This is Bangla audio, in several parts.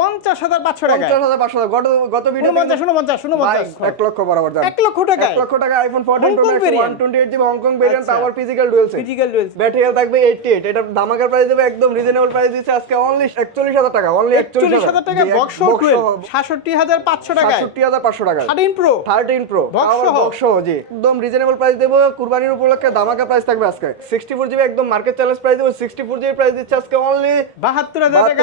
পঞ্চাশ হাজার পাঁচশো টাকা পঞ্চাশ হাজার পাঁচশো টাকা। গত ভিডিও উনপঞ্চাশ উনপঞ্চাশ উনপঞ্চাশ। এক লক্ষ বরাবর দাম এক লক্ষ টাকা এক লক্ষ টাকা iPhone fourteen pro max one twenty eight GB Hong Kong variant. আবার physical dual physical duals battery থাকবে এইটটি এইট এটা ধামাকার প্রাইস দেবে একদম রিজনেবল প্রাইস দিচ্ছে আজকে অনলি একচল্লিশ হাজার টাকা অনলি একচল্লিশ হাজার। টাকা বক্স সাতষট্টি হাজার পাঁচশো টাকা সাতষট্টি হাজার পাঁচশো টাকা। Thirteen pro thirteen pro? Box জি। একদম রিজনেবল প্রাইস দেবো কুরবানির উপলক্ষে ধামাকা প্রাইস থাকবে আজকে। সিক্সটি ফোর জিবি একদম মার্কেট চ্যালেঞ্জ প্রাইস দেবো সিক্সটি ফোর জিবি প্রাইস দিচ্ছে আজকে অনলি বাহাত্তর হাজার টাকা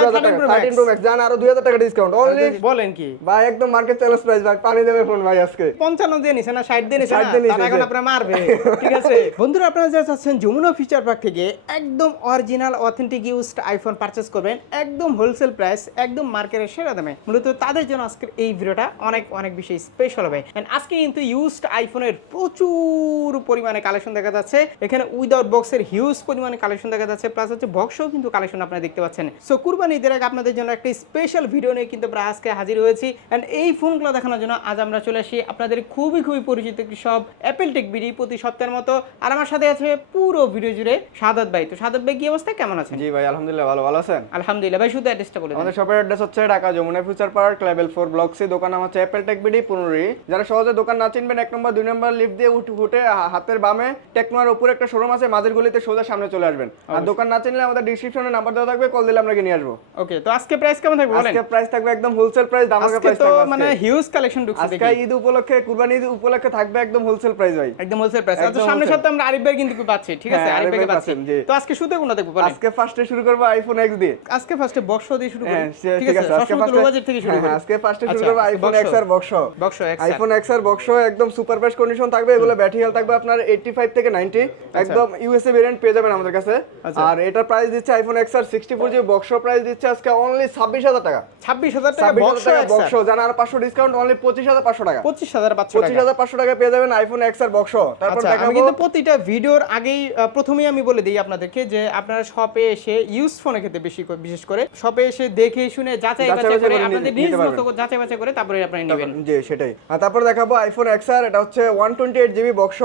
থার্টিন প্রো ম্যাক্স জান আরও দুই হাজার টাকা ডিসকাউন্ট অনলি বলেন কি? ভাই একদম মার্কেট চ্যালেঞ্জ প্রাইস ভাই পানি দেবে ফোন ভাই আজকে। পঞ্চান্ন দিয়ে নিছে না ষাট দিয়ে নিছে 60 দিয়ে নিছে, এখন আপনারা মারবে। ঠিক আছে? বন্ধুরা আপনারা যারা চাচ্ছেন যমুনা ফিচার পার্ক থেকে একদম original authentic used iPhone purchase করবেন একদম হোলসেল প্রাইস একদম মার্কেটের সেরা দামে। মূলত তাদের জন্য আজকের এই ভিডিওটা অনেক অনেক বেশি স্পেশাল হবে। আজকে কিন্তু ইউজড আইফোনের প্রচুর পরিমাণে কালেকশন দেখা যাচ্ছে। এখানে উইদাউট বক্সের হিউজ পরিমাণে কালেকশন দেখা যাচ্ছে। প্লাস হচ্ছে বক্সও কিন্তু কালেকশন আপনারা দেখতে পাচ্ছেন। সো কুরবানি ঈদের আগে আপনাদের জন্য একটা স্পেশাল ভিডিও নিয়ে কিন্তু আমরা আজকে হাজির হয়েছি। অ্যান্ড এই ফোনগুলো দেখানোর জন্য আজ আমরা চলে আসি আপনাদের খুবই খুবই পরিচিত সব অ্যাপেল টেক বিডি প্রতি সপ্তাহের মতো। আর আমার সাথে আছে পুরো ভিডিও জুড়ে সাদাত ভাই। তো সাদাত ভাই কি অবস্থা? কেমন আছেন? জি ভাই আলহামদুলিল্লাহ ভালো। ভালো আছেন? আলহামদুলিল্লাহ ভাই শুধু অ্যাড্রেসটা বলে দিন। আমাদের শপের অ্যাড্রেস হচ্ছে Dhaka Jamuna Future Park level four block C দোকান নাম হচ্ছে অ্যাপেল টেক বিডি পুনরি যারা সহজে দোকান না চিনবেন এক নম্বর দুই নম্বর লিফট দিয়ে উঠে উঠে হাতের বামে টেকনোয়ার উপরে একটা শোরুম আছে মাঝের গলিতে সোজা সামনে চলে আসবেন। আর দোকান না চিনলে আমাদের ডিসক্রিপশনে নাম্বার দেওয়া থাকবে কল দিলে আমরা নিয়ে আসব। ওকে তো আজকে প্রাইস কেমন থাকবে আজকে প্রাইস থাকবে একদম হোলসেল প্রাইস দামাকা প্রাইস থাকবে মানে মানে হিউজ কালেকশন ঢুকছে আজকে ঈদ উপলক্ষে কুরবানি ঈদ উপলক্ষে থাকবে একদম হোলসেল প্রাইস ভাই। একদম হোলসেল প্রাইস আচ্ছা সামনের সপ্তাহে আমরা আরিফ ভাই কিন্তু পাচ্ছি ঠিক আছে? হ্যাঁ, আরিফ ভাই পাচ্ছি। তো আজকে শুতে কোনটা দেখব আজকে ফার্স্টে শুরু করব আইফোন এক্স দিয়ে। আজকে ফার্স্টে বক্স দিয়ে শুরু করি। হ্যাঁ ঠিক আছে আজকে ফার্স্টে বাজেট থেকে শুরু হ্যাঁ করি। হ্যাঁ, আজকে ফার্স্টে শুরু আচ্ছা, করব iPhone X R box box X iPhone X R. Box একদম সুপার বেস্ট কন্ডিশন থাকবে এগুলো ব্যাটারি হেলথ থাকবে আপনার 85 থেকে 90 একদম ইউএসএ ভেরিয়েন্ট পেয়ে যাবেন আমাদের কাছে। আচ্ছা। আর এটার প্রাইস দিচ্ছে iPhone X R 64 GB box price দিচ্ছে আজকে অনলি 26000 টাকা। ছাব্বিশ হাজার টাকা বক্স টাকা বক্স জানা আর 500 ডিসকাউন্ট অনলি 25500 টাকা। পঁচিশ হাজার পাঁচশো টাকা। 25500 টাকা পেয়ে যাবেন আইফোন এক্স আর বক্স তারপর আচ্ছা আমি কিন্তু প্রতিটা ভিডিওর আগেই প্রথমেই আমি বলে দিই আপনাদেরকে যে আপনারা শপে এসে ইউজ ফোনের ক্ষেত্রে বেশি বিশেষ করে শপে এসে দেখে শুনে যাচাই বাছাই করে আপনাদের নিজ মতো করে যাচাই বাছাই করে তারপরে আপনারা নেবেন। জি সেটাই। আর তারপর দেখাবো আইফোন এক্স আর এটা হচ্ছে one twenty eight GB box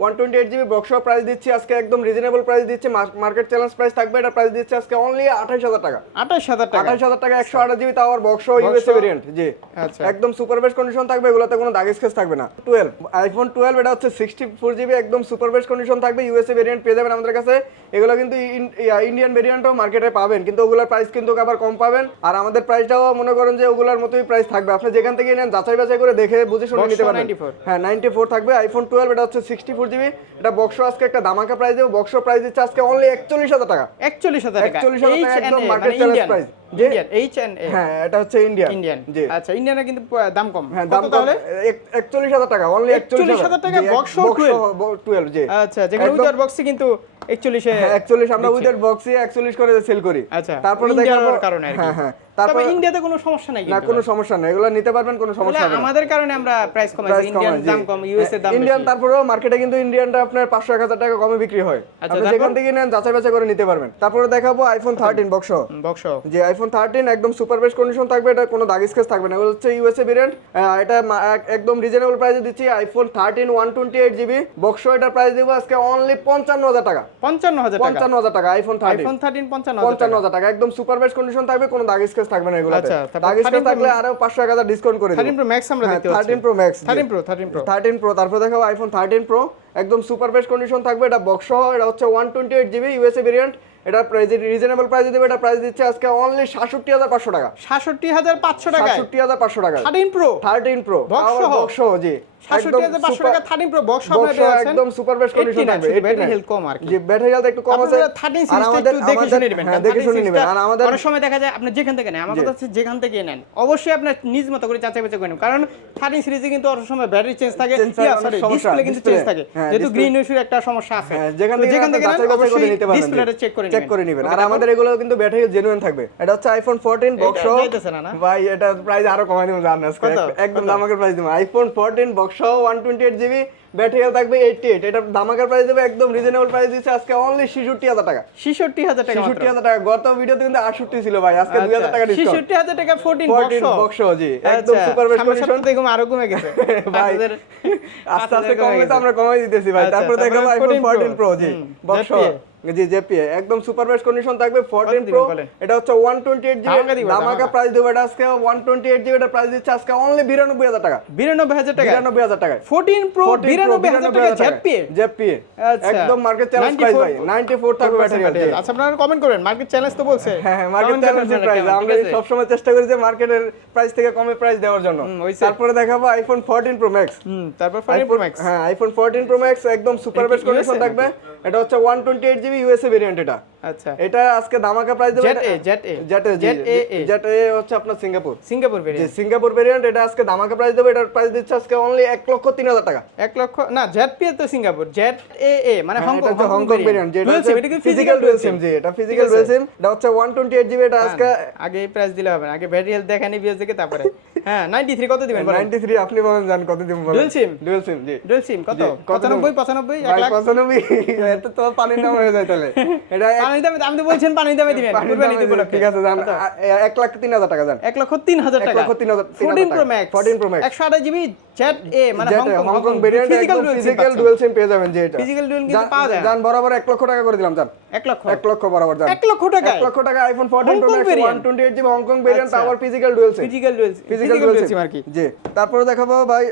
one twenty eight GB box price দিচ্ছি আজকে একদম রিজনেবল প্রাইস দিচ্ছে। মার্কেট চ্যালেঞ্জ প্রাইস থাকবে এটা প্রাইস দিচ্ছে আজকে অনলি আঠাশ হাজার টাকা। আঠাশ হাজার টাকা? আঠাশ হাজার টাকা একশো আঠাশ জিবি তাও বক্স ইউএসএ ভেরিয়েন্ট জি। আচ্ছা। একদম সুপার বেস্ট কন্ডিশন থাকবে এগুলোতে কোনো দাগ স্কেচ থাকবে না। টুয়েলভ আইফোন টুয়েলভ এটা হচ্ছে সিক্সটি ফোর জিবি একদম সুপার বেস্ট কন্ডিশন থাকবে ইউএসএ ভেরিয়েন্ট পেয়ে যাবেন আমাদের কাছে। এগুলো কিন্তু ইন্ডিয়ান ভেরিয়েন্টও মার্কেটে পাবেন কিন্তু ওগুলোর প্রাইস কিন্তু আবার কম পাবেন। আর আমাদের প্রাইসটাও মনে করেন যে ওগুলোর মতোই প্রাইস থাকবে। আপনি যেখান থেকে নেন যাচাই বাছাই করে দেখে বুঝে শুনে নিতে 94 হ্যাঁ নাইনটি ফোর থাকবে। আইফোন টুয়েলভ এটা হচ্ছে সিক্সটি ফোর জিবি এটা বক্স আজকে একটা দামাকা প্রাইস দেবো। বক্স প্রাইস দিচ্ছে আজকে অনলি একচল্লিশ হাজার টাকা। একচল্লিশ হাজার টাকা। 41,000 টাকা একদম HNA, market হ্যাঁ এটা হচ্ছে ইন্ডিয়ান ইন্ডিয়ান জি। আচ্ছা ইন্ডিয়ানে কিন্তু দাম কম। হ্যাঁ দাম তাহলে? একচল্লিশ হাজার টাকা অনলি 41,000 টাকা, box সহ টুয়েলভ জি। আচ্ছা যেখানে উইদার বক্সে কিন্তু একচল্লিশে একচল্লিশ আমরা উইদার বক্সে একচল্লিশ করে সেল করি। আচ্ছা তারপরে ইন্ডিয়ার দেখাবো কারণে আর কি। হ্যাঁ হ্যাঁ তবে ইন্ডিয়াতে কোনো সমস্যা নাই না কোনো সমস্যা নেই। এগুলো নিতে পারবেন কোনো সমস্যা আমাদের কারণে আমরা প্রাইস কমাইছি ইন্ডিয়ান দাম কম ইউএস এর দাম ইন্ডিয়ান তারপরেও মার্কেটে কিন্তু ইন্ডিয়ানটা আপনার পাঁচশো এক হাজার টাকা কমে বিক্রি হয়। আপনি যেখান থেকে নেন যাচাই বাছাই করে নিতে পারবেন। তারপরে দেখাবো আইফোন থার্টিন বক্স বক্স যে আইফোন থার্টিন একদম সুপার বেস্ট কন্ডিশন থাকবে এটা কোনো দাগ স্কেচ থাকবে না। এগুলো হচ্ছে ইউএসএ ভেরিয়েন্ট এটা একদম রিজনেবল প্রাইসে দিচ্ছি iPhone thirteen one twenty eight GB box এটার প্রাইস দেবো আজকে অনলি পঞ্চান্ন হাজার টাকা। পঞ্চান্ন হাজার পঞ্চান্ন হাজার টাকা আইফোন থার্টিন আইফোন থার্টিন পঞ্চান্ন পঞ্চান্ন হাজার টাকা একদম সুপার বেস্ট কন্ডিশন থাকবে কোনো দাগ স্কেচ থাকবে না এগুলো আচ্ছা, দাগ স্কেচ থাকলে আরও পাঁচশো এক হাজার ডিসকাউন্ট করে থার্টিন প্রো ম্যাক্স আমরা thirteen pro max thirteen pro thirteen pro thirteen pro তারপর দেখাবো আইফোন থার্টিন প্রো একদম সুপার বেস্ট কন্ডিশন থাকবে এটা বক্স এটা হচ্ছে one twenty eight GB USA variant এটা রিজনেবল প্রাইসে দেবে এটা প্রাইস দিচ্ছে আজকে অনলি সাতষট্টি হাজার পাঁচশো টাকা। সাতষট্টি হাজার পাঁচশো টাকা সাতষট্টি হাজার পাঁচশো টাকা। Thirteen pro thirteen pro box জি। সাতষট্টি হাজার পাঁচশো টাকা থার্টিন প্রো বক্স বক্স একদম সুপার বেস্ট কন্ডিশন থাকবে ব্যাটারি হেলথ কম আর যে ব্যাটারি হেলথ একটু কম আছে। থার্টিন আর সিরিজটা একটু দেখে শুনে নেবেন। হ্যাঁ দেখে শুনে নেবেন। আর আমাদের অনেক সময় দেখা যায় আপনি যেখান থেকে নেন আমার জি। কথা হচ্ছে যেখান থেকে নেন। অবশ্যই নিজ মতো করে যাচাই বাছাই কারণ থার্টিন সিরিজে কিন্তু অনেক সময় ব্যাটারি চেঞ্জ থাকে। ডিসপ্লে কিন্তু চেঞ্জ থাকে। হ্যাঁ, যেহেতু গ্রিন ইস্যুর একটা সমস্যা আছে। হ্যাঁ, যেখান থেকে যেখান নেন অবশ্যই ডিসপ্লেটা চেক করে চেক করে নেবেন। আর আমাদের এগুলো কিন্তু ব্যাটারি জেনুইন থাকবে। এটা হচ্ছে আইফোন 14 বক্স না, না? ভাই এটা প্রাইস আরও কমাই দেবো জান কত? একদম? দামাকের প্রাইস দেবো। আইফোন 14 বক্স 128 জিবি ব্যাটারি থাকবে 88 এটা দামাকের প্রাইস দেবে একদম রিজনেবল প্রাইস দিচ্ছে আজকে অনলি 66000 টাকা। ছিষট্টি হাজার টাকা 66000 টাকা। গত ভিডিওতে কিন্তু 68 ছিল ভাই আজকে 2000 টাকা ডিসকাউন্ট ছিষট্টি হাজার টাকা ফোরটিন 14 বক্স জি একদম সুপার বেস্ট কন্ডিশন দেখুন আরও কমে গেছে। ভাই আস্তে আস্তে কমে তো। আমরা কমাই দিতেছি ভাই। আচ্ছা, তারপরে দেখাবো আইফোন 14 Pro 14 প্রো জি বক্স জি জেপিএ একদম সুপার বেস্ট কন্ডিশন থাকবে 14 প্রো এটা হচ্ছে 128 জিবি ধামাকা। প্রাইস দেবো এটা আজকে 128 জিবি এটা প্রাইস দিচ্ছে আজকে অনলি 92000 টাকা। বিরানব্বই হাজার টাকা 92000 টাকায়। ফোরটিন প্রো 14 Pro, বিরানব্বই হাজার টাকা 92000 জ্যাট পেয়ে জেপিএ আচ্ছা। একদম মার্কেট চ্যালেঞ্জ প্রাইস ভাই। 94 থাকবে ব্যাটারি আচ্ছা আপনারা কমেন্ট করবেন মার্কেট চ্যালেঞ্জ তো বলছে। হ্যাঁ হ্যাঁ মার্কেট আপনারা প্রাইস আমরা ঠিক আছে? সবসময় চেষ্টা করি যে মার্কেটের প্রাইস থেকে কমে প্রাইস দেওয়ার জন্য। তারপরে দেখাবো আইফোন 14 প্রো ম্যাক্স হুম তারপর ফোরটিন প্রো ম্যাক্স হ্যাঁ আইফোন 14 প্রো ম্যাক্স একদম সুপার বেস্ট কন্ডিশন থাকবে। এটা হচ্ছে 128 জিবি ইউএসএ ভেরিয়েন্ট এটা আচ্ছা। এটা আজকে ধামাকা প্রাইস দেবে Z A Z A Z A Z A হচ্ছে আপনার Singapore Singapore variant Singapore variant এটা আজকে ধামাকা প্রাইস দেবে এটার প্রাইস দিচ্ছে আজকে অনলি 1 লক্ষ 3000 টাকা। এক লক্ষ না জেট পি তো সিঙ্গাপুর জেট এ এ মানে হংকং হংকং ভেরিয়েন্ট যেটা হচ্ছে ফিজিক্যাল ডুয়াল সিম জি এটা ফিজিক্যাল ডুয়াল সিম এটা হচ্ছে 128 জিবি এটা আজকে আগে প্রাইস দিলে হবে না আগে হেলথ দেখানি ভিউজ দেখে তারপরে। হ্যাঁ 93 কত দিবেন বলেন? 93 আপনি বলেন জান কত বলেন। Dual SIM? ডুয়াল সিম জি। ডুয়াল সিম কত? 95 95 এক ভাই লাখ? 95 এত তো পানির দাম হয়ে যায় তাহলে। এটা পানি দামে আমি তো বলছেন পানি দামে দিবেন। কুরবানি দাম ঈদ হয়ে যায়, উপলক্ষে ঠিক আছে জান 1 লাখ 3000 টাকা জান। এক লক্ষ তিন হাজার এক লক্ষ তিন 14 প্রো ম্যাক্স। 14 Pro Max। একশো আঠাশ জিবি জ্যাট এ মানে Hong Kong Hong Kong variant physical একদম ফিজিক্যাল সিম সিম পেয়ে যাবেন যে এটা। Physical dual কিন্তু পাওয়া যায়। জান বরাবর 1 লক্ষ টাকা করে দিলাম জান। এক লক্ষ। 1 লক্ষ বরাবর জান। এক লক্ষ টাকা 1 লক্ষ টাকা iPhone 14 pro max 128 GB Hong Kong variant. আবার physical dual sim physical dual physical dual dual sim আর কি। জি তারপরে দেখাবো ভাই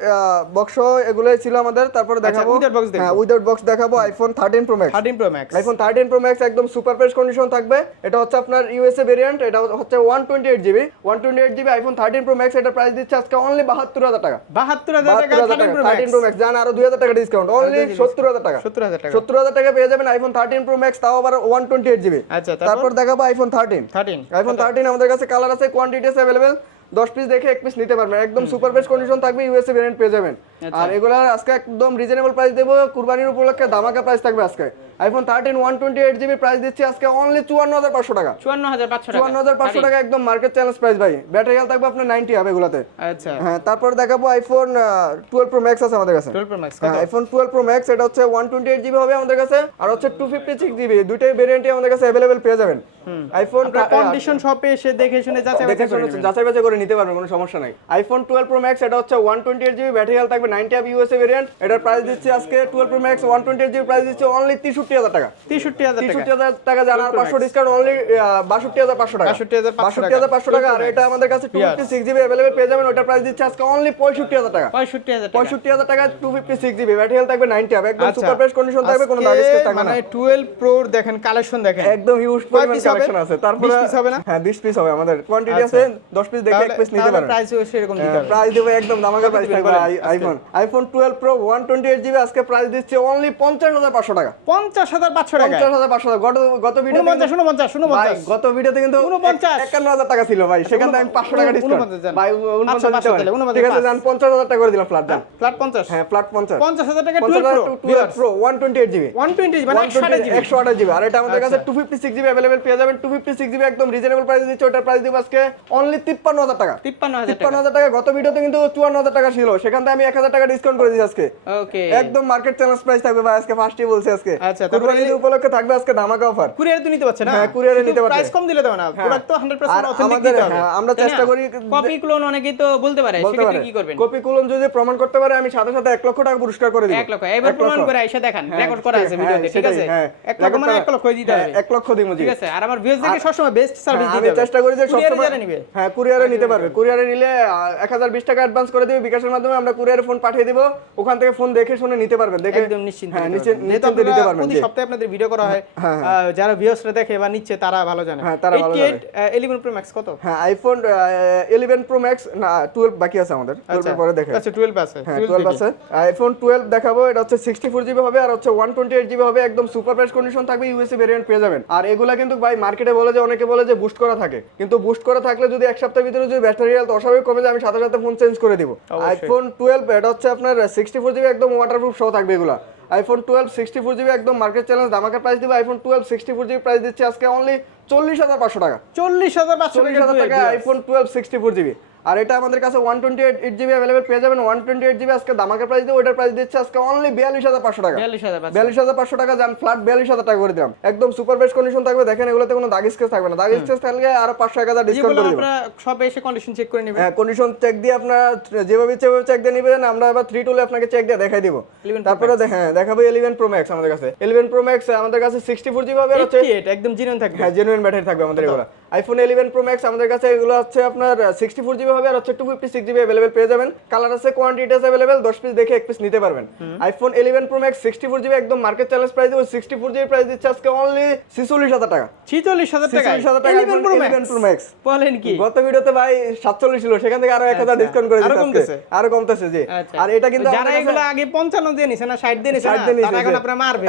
বক্স এগুলোই ছিল আমাদের। তারপরে দেখাবো আচ্ছা, দেখব। হ্যাঁ উইদাউট বক্স দেখাবো iPhone 13 pro max 13 pro max iPhone 13 pro max একদম সুপার ফ্রেশ কন্ডিশন থাকবে। এটা হচ্ছে আপনার ইউএসএ ভেরিয়েন্ট এটা হচ্ছে 128 GB 128 GB iPhone 13 pro max এটা প্রাইস দিচ্ছে আজকে অনলি বাহাত্তর হাজার টাকা। 72000 13 টাকা প্রো 13 প্রো ম্যাক্স জান আরও 2000 টাকা ডিসকাউন্ট অনলি 70000 টাকা সত্তর হাজার টাকা। 70000 টাকা। পেয়ে যাবেন আইফোন 13 প্রো ম্যাক্স তাও আবার 128 জিবি আচ্ছা তারপর? দেখাবো আইফোন 13 থার্টিন আইফোন থার্টিন আমাদের কাছে কালার আছে কোয়ান্টিটি আছে অ্যাভেলেবেল দশ পিস দেখে এক পিস নিতে পারবেন। একদম সুপার বেস্ট কন্ডিশন থাকবে ইউএসএ ভেরিয়েন্ট পেয়ে যাবেন। আচ্ছা। আর এগুলার আজকে একদম রিজনেবল প্রাইস দেবো। কুরবানির উপলক্ষে ধামাকা প্রাইস থাকবে আজকে। IPhone thirteen one twenty eight GB price দিচ্ছি আজকে অনলি চুয়ান্ন হাজার পাঁচশো টাকা। চুয়ান্ন হাজার পাঁচশো টাকা। চুয়ান্ন হাজার পাঁচশো টাকা একদম মার্কেট চ্যালেঞ্জ প্রাইস ভাই। ব্যাটারি হেলথ থাকবে আপনার নাইনটি হবে এগুলাতে। আচ্ছা। হ্যাঁ তারপর দেখাবো আইফোন টুয়েলভ প্রো ম্যাক্স আছে আমাদের কাছে। টুয়েলভ প্রো ম্যাক্স হ্যাঁ আইফোন টুয়েলভ প্রো ম্যাক্স এটা হচ্ছে ওয়ান টোয়েন্টি এইট জিবি হবে আমাদের কাছে আর হচ্ছে টু ফিফটি সিক্স জিবি দুইটাই ভেরিয়েন্টই আমাদের কাছে অ্যাভেলেবেল পেয়ে যাবেন। আইফোন কন্ডিশন শপে এসে দেখে শুনে যাচাই দেখে শুনে। যাচাই বাছাই করে নিতে পারবেন কোনো সমস্যা নাই। আইফোন টুয়েলভ প্রো ম্যাক্স এটা হচ্ছে one twenty eight GB battery health থাকবে নাইনটি আপ ইউএসএ ভেরিয়েন্ট এটার প্রাইস দিচ্ছে আজকে twelve pro max one twenty eight GB price দিচ্ছে অনলি তেষট্টি হাজার টাকা। তেষট্টি হাজার তেষট্টি হাজার টাকা জানার পাঁচশো ডিসকাউন্ট অনলি বাষট্টি হাজার পাঁচশো টাকা। 62,500 বাষট্টি হাজার পাঁচশো টাকা। আর এটা আমাদের কাছে two fifty six GB available পেয়ে যাবেন। ওটা প্রাইস দিচ্ছে আজকে অনলি পঁয়ষট্টি হাজার টাকা। পঁয়ষট্টি হাজার পঁয়ষট্টি হাজার টাকা two fifty six GB battery health থাকবে নাইনটি আপ একদম। সুপার ফ্রেশ কন্ডিশন থাকবে কোনো দাগ স্কেচ থাকবে না। মানে 12 প্রোর দেখেন কালেকশন দেখেন। একদম হিউজ পরিমাণ কালেকশন আছে। তারপরে 20 হবে না? হ্যাঁ 20 পিস হবে আমাদের। কোয়ান্টিটি আচ্ছা। আছে 10 পিস দেখে এক পিস নিতে পারেন। প্রাইসও সেরকম হবে। প্রাইস দেবে একদম দামাকা প্রাইস থাকবে? আইফোন আইফোন 12 প্রো 128 জিবি আজকে প্রাইস দিচ্ছে অনলি 50500 টাকা। পঞ্চাশ হাজার পাঁচশো টাকা 50500 গত গত ভিডিওতে উনপঞ্চাশ উনপঞ্চাশ। উনপঞ্চাশ গত ভিডিওতে কিন্তু 49 51000 টাকা ছিল ভাই। সেখান থেকে আমি 500 টাকা ডিসকাউন্ট 49 দেন। ভাই আচ্ছা, 49 দিতে 500 পারেন। তাহলে, 49 ঠিক আছে পাঁচ। জান 50000 টাকা করে দিলাম ফ্ল্যাট জান ফ্ল্যাট পঞ্চাশ। হ্যাঁ ফ্ল্যাট 50 পঞ্চাশ হাজার টাকা 50 টুয়েলভ টাকা pro 12 pro 128 GB one twenty মানে একশো আঠাশ জিবি একশো আঠাশ জিবি আর এটা আমাদের কাছে আচ্ছা। Two fifty six GB available পেয়ে যাবেন। টু ফিফটি সিক্স জিবি একদম রিজনেবল প্রাইস দিচ্ছে ওটার প্রাইস দিব আজকে অনলি তিপ্পান্ন হাজার টাকা। তিপ্পান্ন হাজার তিপ্পান্ন হাজার টাকা গত ভিডিওতে কিন্তু চুয়ান্ন হাজার টাকা ছিল। সেখান থেকে আমি এক হাজার টাকা ডিসকাউন্ট করে দিচ্ছি আজকে। ওকে একদম মার্কেট চ্যালেঞ্জ প্রাইস থাকবে ভাই আজকে ফার্স্টই বলছি আজকে। আচ্ছা, তারপরে কুরবানি ঈদ উপলক্ষে থাকবে আজকে ধামাকা অফার কুরিয়ারে তো নিতে পারছে না? হ্যাঁ, এ নিতে পারছে। প্রাইস কম দিলে দেবে না। প্রোডাক্ট তো 100% অথেন্টিক দিতে হবে। হ্যাঁ, আমরা চেষ্টা করি কপি ক্লোন অনেকেই তো বলতে পারে সেক্ষেত্রে কি করবেন? কপি কুলন যদি প্রমাণ করতে পারে আমি সাথে সাথে এক লক্ষ টাকা পুরস্কার করে দিব। এক লক্ষ। এবার প্রমাণ করে এসে দেখান। হ্যাঁ, রেকর্ড করা আছে হ্যাঁ, ভিডিওতে ঠিক আছে? হ্যাঁ। এক লক্ষ মানে record এক লক্ষ দিতে হ্যাঁ, হবে। এক লক্ষ দিব জি। ঠিক আছে? আর আমার সবসময় বেস্ট সার্ভিস হ্যাঁ, দিতে আমি চেষ্টা করি যে সবসময় হ্যাঁ কুরিয়ারে নিতে পারবে। কুরিয়ারে নিলে এক হাজার বিশ টাকা অ্যাডভান্স করে দিবে বিকাশের মাধ্যমে আমরা কুরিয়ারে ফোন পাঠিয়ে দিব। ওখান থেকে ফোন দেখে শুনে নিতে পারবেন। দেখে একদম নিশ্চিন্ত হ্যাঁ নিশ্চিন্তে নিতে পারবেন। প্রতি সপ্তাহে আপনাদের ভিডিও করা হয় হ্যাঁ, আহ, যারা ভিউয়ার্সরা দেখে বা নিচ্ছে তারা ভালো জানে। হ্যাঁ, তারা ভালো জানে। 88 11 প্রো ম্যাক্স কত? হ্যাঁ আইফোন ইলেভেন প্রো ম্যাক্স না টুয়েলভ বাকি আছে আমাদের। টুয়েলভের পরে দেখে আচ্ছা 12 আছে। হ্যাঁ 12 আছে। আইফোন টুয়েলভ দেখাবো এটা হচ্ছে সিক্সটি ফোর জিবি হবে আর হচ্ছে ওয়ান টোয়েন্টি এইট জিবি হবে একদম সুপার প্রাইস কন্ডিশন থাকবে ইউএসএ ভেরিয়েন্ট পেয়ে যাবেন। আর এগুলা কিন্তু ভাই মার্কেটে বলে যে অনেকে বলে যে বুস্ট করা থাকে। কিন্তু বুস্ট করা থাকলে যদি এক সপ্তাহের ভিতরে যদি ব্যাটারি হেলথ অস্বাভাবিক কমে যায় আমি সাথে সাথে ফোন চেঞ্জ করে দিব। আইফোন টুয়েলভ এটা হচ্ছে আপনার সিক্সটি ফোর জিবি একদম ওয়াটারপ্রুফ সহ থাকবে এগুলা। IPhone twelve sixty four GB একদম মার্কেট চ্যালেঞ্জ দামাকার প্রাইস দিবে। IPhone twelve sixty four GB price দিচ্ছে আজকে অনলি চল্লিশ হাজার পাঁচশো টাকা। চল্লিশ হাজার পাঁচশো টাকা iPhone twelve sixty four GB আর এটা আমাদের কাছে one twenty eight eight GB available পেয়ে যাবেন। ওয়ান টোয়েন্টি এইট জিবি আজকে দামাকের প্রাইস দিয়ে ওইটার প্রাইস দিচ্ছে আজকে অনলি বিয়াল্লিশ হাজার পাঁচশো টাকা। বিয়াল্লিশ হাজার পাঁচশো। টাকা যান ফ্ল্যাট বিয়াল্লিশ হাজার টাকা করে দিলাম। একদম সুপার বেস্ট কন্ডিশন থাকবে। দেখেন এগুলোতে কোনো দাগ স্কেচ থাকবে না। দাগ স্কেচ থাকলে আরও পাঁচশো এক হাজার ডিসকাউন্ট করে দেবো। আপনারা সব এসে কন্ডিশন চেক করে নেবেন। হ্যাঁ কন্ডিশন চেক দিয়ে আপনার যেভাবে যেভাবে চেক দিয়ে নেবেন। আমরা এবার থ্রি টুলে আপনাকে চেক দিয়ে দেখাই দিব। তারপরে হ্যাঁ দেখাবো ইলেভেন প্রো ম্যাক্স আমাদের কাছে। ইলেভেন প্রো ম্যাক্স আমাদের কাছে সিক্সটি ফোর জিবি হবে আর হচ্ছে 88 একদম জিনিয়ন থাকবে। হ্যাঁ জেনুইন ব্যাটারি থাকবে আমাদের এগুলো। আইফোন ইলেভেন প্রো ম্যাক্স আমাদের কাছে এগুলো হচ্ছে আপনার সিক্সটি ফোর জিবি হবে আর হচ্ছে two fifty six GB available পেয়ে যাবেন কালার আছে কোয়ান্টিটি আছে অ্যাভেলেবেল দশ পিস দেখে এক পিস নিতে পারবেন iPhone eleven pro max sixty four GB একদম মার্কেট চ্যালেঞ্জ প্রাইস দেবো সিক্সটি ফোর জিবি প্রাইস দিচ্ছে আজকে অনলি ছিচল্লিশ হাজার টাকা ছিচল্লিশ হাজার টাকা 46,000 টাকা iPhone 11 Pro Max। বলেন কি গত ভিডিওতে ভাই সাতচল্লিশ ছিল সেখান থেকে আরও এক হাজার আচ্ছা। ডিসকাউন্ট করে আরও দিচ্ছে। আরও কমতেছে জি আচ্ছা। আর এটা কিন্তু যারা এগুলো আগে পঞ্চান্ন দিয়ে নিছে না ষাট দিয়ে নিছে 60 দিয়ে নিছে, তারা এখন। আপনার মারবে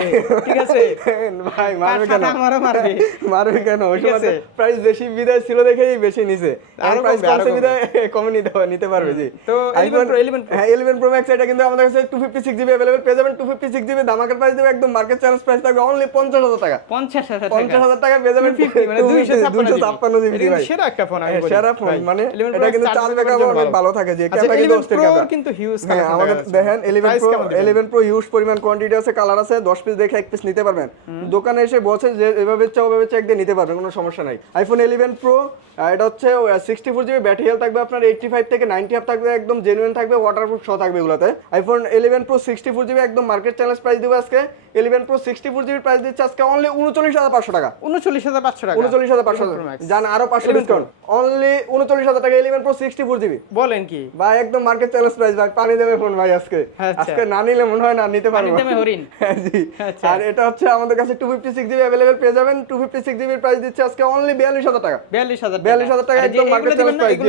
ঠিক আছে ভাই মারবে কেন মারবে মারবে কেন আছে। প্রাইস বেশি বিদায় ছিল দেখেই বেশি নিছে আর আরো প্রাইস কমবে, আরো কমছে কমবে। বিদায় কমে নিতে হবে নিতে পারবে জি তো 11 iPhone- Pro, 11 Pro। হ্যাঁ 11 Pro Max এটা কিন্তু আমাদের কাছে 256 জিবি अवेलेबल পেয়ে যাবেন 256 জিবি দামাকার প্রাইস দেবে একদম মার্কেট চ্যালেঞ্জ প্রাইস থাকবে অনলি 50000 টাকা পঞ্চাশ হাজার টাকা 50000 টাকা পেয়ে যাবেন 250 মানে 256 256 জিবি এটা কিন্তু ভাই সেরা একটা ফোন আমি হ্যাঁ, বলি। সেরা ফোন ভাই, মানে 11 Pro এটা কিন্তু চার্জ চার্জ করার ব্যাকআপ জন্য অনেক ভালো থাকে যে আচ্ছা, ক্যামেরা কিন্তু 11 অস্থির Pro ক্যামেরা কিন্তু হিউজ হ্যাঁ আমাদের দেখেন 11 Pro 11 Pro হিউজ পরিমাণ কোয়ান্টিটি আছে কালার আছে 10 পিস দেখে এক পিস নিতে পারবেন দোকানে এসে বসে যে এভাবে চাও ওভাবে চেক দিয়ে নিতে পারবেন কোনো সমস্যা নাই আইফোন 11 Pro আহ, এটা হচ্ছে sixty four GB battery health থাকবে আপনার এইটটি ফাইভ থেকে নাইনটি আপ থাকবে একদম জেনুইন থাকবে ওয়াটারপ্রুফ সহ থাকবে এগুলোতে। IPhone eleven pro sixty four GB একদম মার্কেট চ্যালেঞ্জ প্রাইস দেবো আজকে। Eleven pro sixty four GB price দিচ্ছে আজকে অনলি উনচল্লিশ হাজার পাঁচশো টাকা। উনচল্লিশ হাজার পাঁচশো টাকা। উনচল্লিশ হাজার পাঁচশো 11 Pro Max। জান আরও পাঁচশো ডিসকাউন্ট অনলি উনচল্লিশ হাজার টাকা eleven pro sixty four GB বলেন কি? ভাই একদম মার্কেট চ্যালেঞ্জ প্রাইস ভাই পানি দেবে ফোন ভাই আজকে। আচ্ছা। আজকে না নিলে মনে হয় না নিতে পারব। হ্যাঁ, জি। আচ্ছা। আর এটা হচ্ছে আমাদের কাছে two fifty six GB available পেয়ে যাবেন। টু ফিফটি সিক্স জিবির প্রাইস দিচ্ছে আজকে অনলি বিয়াল্লিশ হাজার টাকা। বিয়াল্লিশ হাজার বিয়াল্লিশ হাজার একদম মার্কেট প্রাইস?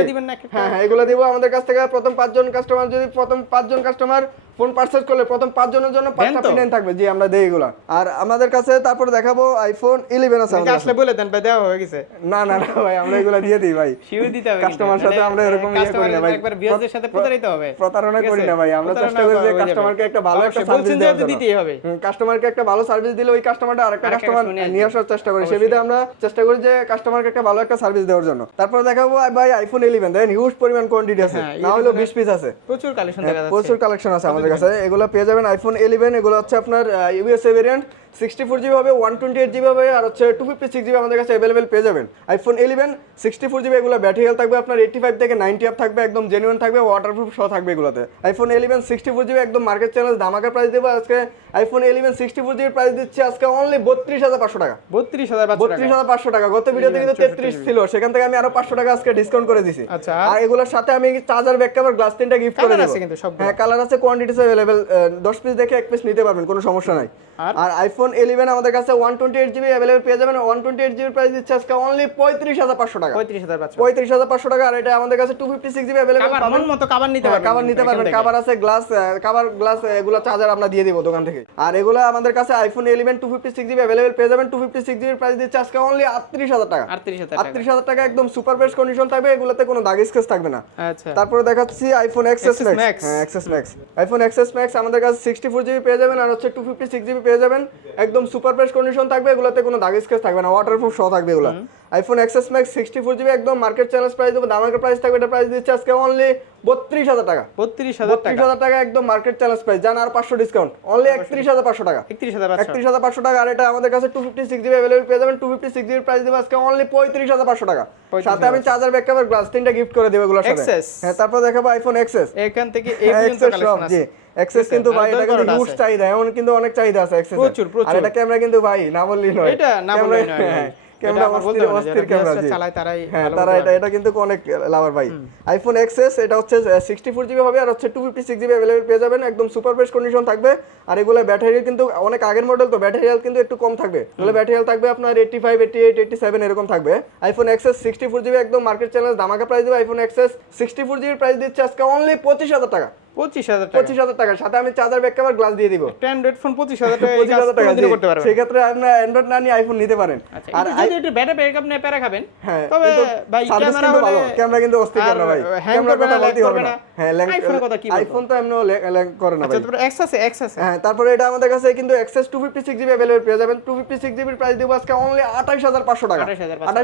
হ্যাঁ হ্যাঁ এগুলো দিব আমাদের কাছ থেকে। প্রথম পাঁচজন কাস্টমার যদি প্রথম পাঁচজন কাস্টমার ফোন পারচেজ করলে প্রথম পাঁচজনের জন্য পাঁচটা তো? পিনেন থাকবে। জি আমরা দেই এগুলো। আর আমাদের কাছে তারপর দেখাবো আইফোন ইলেভেন আছে আমাদের আসলে বলে দেন ভাই দেওয়া হয়ে গেছে। না না না ভাই আমরা এগুলো দিয়ে দিই ভাই। দিতে হবে কাস্টমার সাথে আমরা এরকম ইয়ে করি না ভাই। একবার বিয়াজের সাথে প্রতারিত হবে। প্রতারণা করি না ভাই আমরা চেষ্টা করি যে কাস্টমারকে একটা ভালো একটা সার্ভিস দেওয়ার জন্য। দিতেই হবে কাস্টমারকে একটা ভালো সার্ভিস দিলে ওই কাস্টমারটা আরেকটা কাস্টমার নিয়ে আসার চেষ্টা করি। সেবিধে আমরা চেষ্টা করি যে কাস্টমারকে একটা ভালো একটা সার্ভিস দেওয়ার জন্য। তারপর দেখাবো ভাই আইফোন ইলেভেন দেখেন হিউজ পরিমাণ কোয়ান্টিটি আছে। হ্যাঁ, না 11 বিশ পিস আছে। প্রচুর কালেকশন হ্যাঁ, দেখা যাচ্ছে। প্রচুর কালেকশন আছে আমাদের কাছে এগুলো পেয়ে যাবেন আইফোন ইলেভেন এগুলো হচ্ছে আপনার USA variant sixty four GB হবে ওয়ান টোয়েন্টি এইট জিবি হবে আর হচ্ছে টু ফিফটি সিক্স জিবি আমাদের কাছে অ্যাভেলেবেল পেয়ে যাবেন। IPhone eleven sixty four GB এগুলো ব্যাটারি হেলথ থাকবে আপনার এইটি ফাইভ থেকে নাইনটি আপ থাকবে একদম জেনুইন থাকবে ওয়াটারপ্রুফ সহ থাকবে এগুলোতে। IPhone eleven sixty four GB একদম মার্কেট চ্যালেঞ্জ ধামাকা প্রাইস দেবো আজকে। IPhone eleven sixty four GB price দিচ্ছে আজকে অনলি বত্রিশ হাজার পাঁচশো টাকা। বত্রিশ হাজার বত্রিশ হাজার পাঁচশো টাকা। গত ভিডিওতে কিন্তু তেত্রিশ ছিল সেখান থেকে আমি আরও পাঁচশো টাকা আজকে ডিসকাউন্ট করে দিছি। আচ্ছা। আর এগুলোর সাথে আমি চার্জার ব্যাক কভার গ্লাস তিনটা গিফট করে Colour দেবো। হ্যাঁ কালার আছে কোয়ান্টিটিস অ্যাভেলেবেল দশ পিস দেখে এক পিস নিতে পারবেন কোনো সমস্যা নাই। আর? আর আইফোন ইলেভেন আমাদের কাছে one twenty eight GB available পেয়ে যাবেন। One twenty eight GB price দিচ্ছে আজকে অনলি পঁয়ত্রিশ হাজার পাঁচশো টাকা। পঁয়ত্রিশ হাজার পাঁচশো। পঁয়ত্রিশ হাজার পাঁচশো টাকা। আর এটা আমাদের কাছে two fifty six GB available মন মতো কাবার নিতে পারবেন কাবার নিতে পারবেন। কাবার আছে গ্লাস কাবার গ্লাস এগুলো চার্জার আমরা দিয়ে দিব দোকান থেকে। আর এগুলো আমাদের কাছে iPhone eleven two fifty six GB available পেয়ে যাবেন। টু ফিফটি সিক্স জিবির প্রাইস দিচ্ছে আজকে অনলি আটত্রিশ হাজার টাকা। আটত্রিশ হাজার টাকা। আটত্রিশ হাজার টাকা একদম সুপার বেস্ট কন্ডিশন থাকবে। এগুলোতে কোনো দাগ স্কেচ থাকবে না। আচ্ছা। তারপরে দেখাচ্ছি আইফোন এক্সএস ম্যাক্স হ্যাঁ XS max iPhone XS max আমাদের কাছে সিক্সটি ফোর জিবি পেয়ে যাবেন। আর হচ্ছে টু ফিফটি সিক্স জিবি পেয়ে যাবেন। একদম সুপার ফ্রেশ কন্ডিশন থাকবে, এগুলোতে কোনো দাগ স্কেচ থাকবে না ওয়াটারপ্রুফ সহ থাকবে এগুলো। IPhone XS max sixty four GB একদম মার্কেট চ্যালেঞ্জ প্রাইস দেবো দামাকের প্রাইস থাকবে এটা প্রাইস দিচ্ছে আজকে অনলি বত্রিশ হাজার টাকা। বত্রিশ হাজার বত্রিশ টাকা হাজার টাকা একদম মার্কেট চ্যালেঞ্জ প্রাইস জান আর পাঁচশো ডিসকাউন্ট অনলি একত্রিশ হাজার পাঁচশো টাকা। একত্রিশ হাজার একত্রিশ হাজার পাঁচশো টাকা আর এটা আমাদের কাছে two fifty six GB available পেয়ে যাবেন টু ফিফটি সিক্স জিবির প্রাইস দেবো আজকে অনলি পঁয়ত্রিশ হাজার পাঁচশো টাকা। সাথে আমি চার্জার ব্যাক কভার গ্লাস তিনটা গিফট করে দেবো XS হ্যাঁ তারপর দেখাবো আইফোন এক্সএস এখান থেকে এই পর্যন্ত কালেকশন আছে। জি এক্সেস কিন্তু ভাই এটা কিন্তু হিউজ চাহিদা এমন কিন্তু অনেক চাহিদা আছে এক্সেস প্রচুর, প্রচুর। আর এটা ক্যামেরা কিন্তু ভাই না বললেই নয়। এটা না বললেই নয়, হ্যাঁ। ক্যামেরা এটা আমার বলতে অস্থির অস্থির ক্যামেরা জি। হ্যাঁ তারা এটা এটা কিন্তু অনেক লাভার ভাই। আইফোন এক্সএস এটা হচ্ছে সিক্সটি ফোর জিবি হবে আর হচ্ছে two fifty six GB available পেয়ে যাবেন। একদম সুপার বেস্ট কন্ডিশন থাকবে। আর এগুলো ব্যাটারি কিন্তু অনেক আগের মডেল তো ব্যাটারি হেলথ কিন্তু একটু কম থাকবে। এগুলো ব্যাটারি হেলথ থাকবে আপনার eighty five eight eighty seven এরকম থাকবে। IPhone XS sixty four GB একদম মার্কেট চ্যালেঞ্জ দামাকা প্রাইস দেবে আইফোন এক্সএস সিক্সটি ফোর জিবির প্রাইস দিচ্ছে আজকে অনলি পঁচিশ হাজার টাকা। পঁচিশ হাজার পঁচিশ হাজার টাকা। সাথে আমি চার্জার ব্যাক কভার গ্লাস দিয়ে দিব। অ্যান্ড্রয়েড ফোন পঁচিশ হাজার টাকা পঁচিশ হাজার টাকা করতে পারবেন সেক্ষেত্রে আপনার অ্যান্ড্রয়েড না নিয়ে আইফোন নিতে পারেন। আর আর যদি একটু ব্যাটারি ব্যাকআপ নিয়ে প্যারা খাবেন হ্যাঁ তবে ভাই ক্যামেরা ভালো। ক্যামেরা কিন্তু অস্থির ক্যামেরা ভাই। hang কথা না, হবে না। না। হ্যাঁ iPhone কথা কি আইফোন তো এমনি ল্যাগ করে না ভাই। তারপরে এক্স আছে এক্স আছে। হ্যাঁ তারপরে এটা আমাদের কাছে কিন্তু জিবি পেয়ে যাবেন। জিবির প্রাইস দিব আজকে অনলি টাকা। 28,500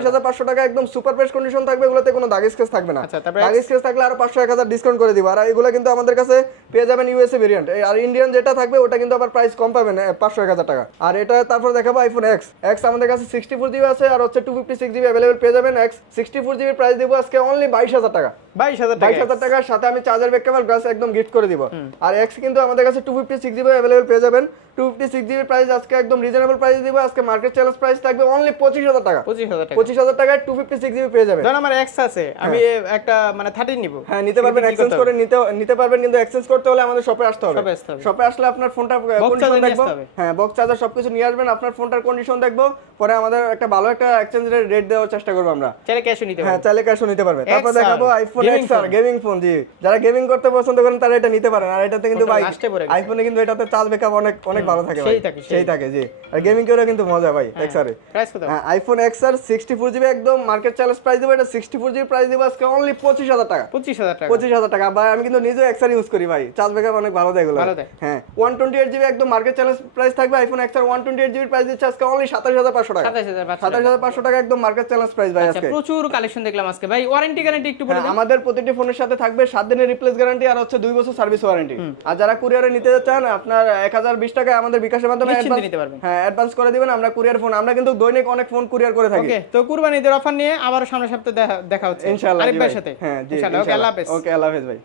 হাজার পাঁচশো টাকা। একদম সুপার কন্ডিশন থাকবে এগুলোতে কোনো দাগ স্কেচ থাকবে না। আচ্ছা, তারপরে দাগ স্কেচ থাকলে আরও পাঁচশো এক হাজার ডিসকাউন্ট করে দিব। আর এগুলো কিন্তু আমাদের কাছে পেয়ে যাবেন ইউএসএ ভেরিয়েন্ট আর ইন্ডিয়ান যেটা থাকবে ওটা কিন্তু আবার প্রাইস কম পাবেন পাঁচশো এক হাজার টাকা। আর এটা তারপর দেখাবো আইফোন এক্স এক্স আমাদের কাছে সিক্সটি ফোর জিবি আছে আর হচ্ছে two fifty six GB available পেয়ে যাবেন এক্স সিক্সটি ফোর জিবির প্রাইস দিব আজকে অনলি বাইশ হাজার টাকা। বাইশ হাজার বাইশ হাজার টাকার সাথে আমি চার্জার ব্যাক ক্যামেরা গ্লাস একদম গিফট করে দিব। আর এক্স কিন্তু আমাদের কাছে two fifty six GB available পেয়ে যাবেন। টু ফিফটি সিক্স জিবির প্রাইস আজকে একদম রিজনেবল প্রাইস দিব। আজকে মার্কেট চ্যালেঞ্জ প্রাইস থাকবে অনলি পঁচিশ হাজার টাকা। পঁচিশ হাজার টাকা। পঁচিশ হাজার টাকায় টু ফিফটি সিক্স জিবি পেয়ে যাবেন। আমার এক্স আছে আমি একটা মানে থার্টিন নিব। হ্যাঁ নিতে পারবেন এক্সচেঞ্জ করে নিতে নিতে পারবেন কিন্তু এক্সচেঞ্জ করতে হলে আমাদের শপে আসতে হবে। শপে আসলে আপনার ফোনটা কন্ডিশন দেখব। হ্যাঁ বক্স চার্জার সবকিছু নিয়ে আসবেন আপনার ফোনটার কন্ডিশন দেখব। পরে আমাদের একটা ভালো একটা এক্সচেঞ্জ রেট দেওয়ার চেষ্টা করব আমরা। চাইলে ক্যাশও নিতে হ্যাঁ চাইলে ক্যাশও নিতে পারবে। তারপর দেখাবো আইফোন এক্স আর গেমিং ফোন জি। যারা গেমিং করতে পছন্দ করেন তারা এটা নিতে পারেন। আর এটাতে কিন্তু ভাই। আইফোনে কিন্তু এটাতে চার্জ ব্যাকআপ অনেক অনেক ভালো থাকে ভাই। সেই থাকে, সেই। সেই থাকে জি। আর গেমিং করেও কিন্তু মজা ভাই এক্স আরে হ্যাঁ iPhone XR sixty four GB একদম মার্কেট চ্যালেঞ্জ প্রাইস দেবো। এটা সিক্সটি ফোর জিবি প্রাইস দেবো আজকে অনলি পঁচিশ হাজার টাকা। পঁচিশ হাজার টাকা। পঁচিশ হাজার টাকা। ভাই আমি কিন্তু নিজেও এক্সার ইউজ করি ভাই। চার্জ ব্যাকআপ অনেক ভালো দেয় এগুলো। হ্যাঁ ওয়ান টোয়েন্টি এইট জিবি একদম মার্কেট চ্যালেঞ্জ প্রাইস থাকবে iPhone XR one twenty eight জিবির প্রাইস দিচ্ছে আজকে অনলি সাতাশ হাজার পাঁচশো টাকা। সাতাশ হাজার পাঁচশো টাকা। একদম মার্কেট চ্যালেঞ্জ প্রাইস ভাই আচ্ছা আজকে। প্রচুর কালেকশন দেখলাম আজকে। ভাই ওয়ারেন্টি গ্যারান্টি একটু বলে হ্যাঁ, আমাদের প্রতিটি ফোনের সাথে থাকবে সাত দিনের রিপ্লেস গ্যারান্টি আর হচ্ছে দুই বছর সার্ভিস ওয়ারেন্টি আর যারা কুরিয়ারে নিতে চান আপনার এক হাজার বিশ টাকায় আমাদের বিকাশের মাধ্যমে নিতে পারবেন। হ্যাঁ অ্যাডভান্স করে দিবেন আমরা কুরিয়ার ফোন আমরা কিন্তু দৈনিক অনেক ফোন কুরিয়ার করে থাকি। তো কুরবানিদের অফার নিয়ে আবার সামনের সপ্তাহে দেখা- দেখা হচ্ছে। ইনশাআল্লাহ আরিফ ভাই। সাথে। হ্যাঁ জি ইনশাআল্লাহ ওকে আল্লাহ হাফেজ। ওকে আল্লাহ হাফেজ ভাই।